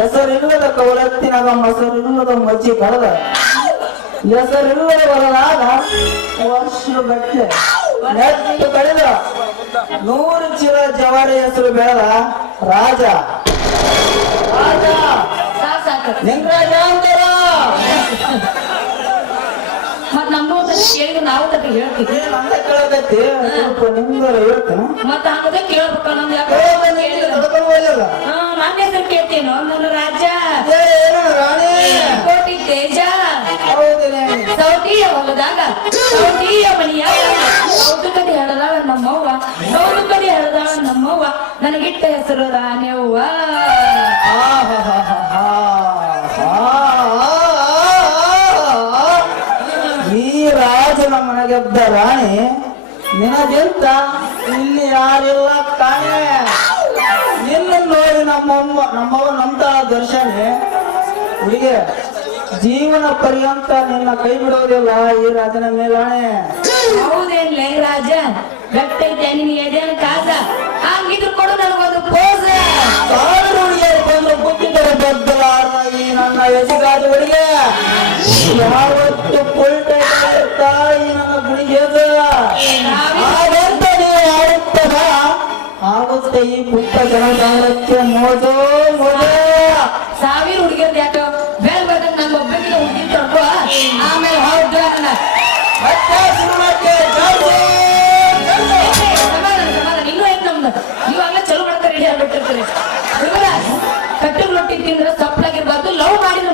ಹೆಸರಿಲ್ಲದ ಕವಲತ್ತಿನಾಗ ಮೊಸರಿಲ್ಲದ ಮಜ್ಜಿ ಕಳೆದ. ಹೆಸರಿಲ್ಲದ ಬರಲಾದ ವರ್ಷ ಬಟ್ಟೆ. ನೆಟ್ಟು ಕಳೆದ. ನೂರು ಚಿರ ಜವಾರಿ ಹೆಸರು ಬೆಳೆದ ರಾಜ. ರಾಜ. ನಿಂಗರಾಜ ಅಂತಾರ. ಮತ್ ನಮ್ದು ನಾವು ಹೇಳ್ತೀವಿ. ಮತ್ತೆ ಹೇಳ್ತೇನೆ. ಹಂಗದ ಕೇಳ್ಬೇಕ ನಮ್ದು ಯಾಕೆ ಕೇಳಿಲ್ಲ. ಹಾ ನನ್ನ ರಾಜ. ಏನು ಕೋಟಿ ತೇಜ. ಸೌಟಿಯ ಹೊಲದಾಗ ಸೌಟಿಯ ಮನಿಯಾಗ ಕಡೆ ಹೇಳದಾಳ ನಮ್ಮವ್ವ. ಸೌಟು ಕಡೆ ಹೇಳದಾಳ ನಮ್ಮವ್ವ. ನನಗಿಟ್ಟ ಹೆಸರು ರಾಣಿಯವ್ವ. ಈ ರಾಜನ ಮನೆಗೆದ್ದ ರಾಣಿ ನಿನಗೆಂತ? ಇಲ್ಲಿ ಯಾರಿಲ್ಲ ಕಾಣೆ. ನಮ್ಮಮ್ಮ ನಮ್ಮವ ನಂತ ದರ್ಶನೆ ಹುಡುಗಿ ಜೀವನ ಪರ್ಯಂತ ನಿನ್ನ ಕೈ ಬಿಡೋದಿಲ್ಲ ಈ ರಾಜನ ಮೇಲಾಣೆ ಹೌದೇನ್ಲೇ ರಾಜ ಗಟ್ಟೈತೆ ನಿನ್ ಎದೆನ ಕಾಸ ಹಂಗಿದ್ರು ಕೊಡು ನನಗೊಂದು ಪೋಸ್ ಬಂದು ಬುದ್ಧಿದರೆ ಬದ್ದಲಾರ ಈ ನನ್ನ ಎದುಗಾದವರಿಗೆ ಯಾವತ್ತು ಆಗುತ್ತೆ ಈ ಪುಟ್ಟ ಜನಸಾಗರಕ್ಕೆ ಮೋಜೋ ಮೋಜೋ. ಸಾವಿರ ಹುಡುಗಿಯರ್ ಯಾಕ? ಬೇರೆ ಬರ್ದಂಗ ನನ್ನ ಒಬ್ಬರಿಗೆ ಹುಡುಗಿ ತಡ್ಕೋ ಆಮೇಲೆ ಹೌದು ಅನ್ನ ಮತ್ತೆ ಇನ್ನೂ ಐತ್ ನಮ್ದು? ಚಲೋ ಚಲೋ ಮಾಡ್ತಾರೆ ರೆಡಿ ಆಗ್ಬಿಟ್ಟಿರ್ತೀರಿ. ಹುಡುಗರ ಕಟ್ಟಿಗೆ ಲವ್ ತಿಂದ್ರೆ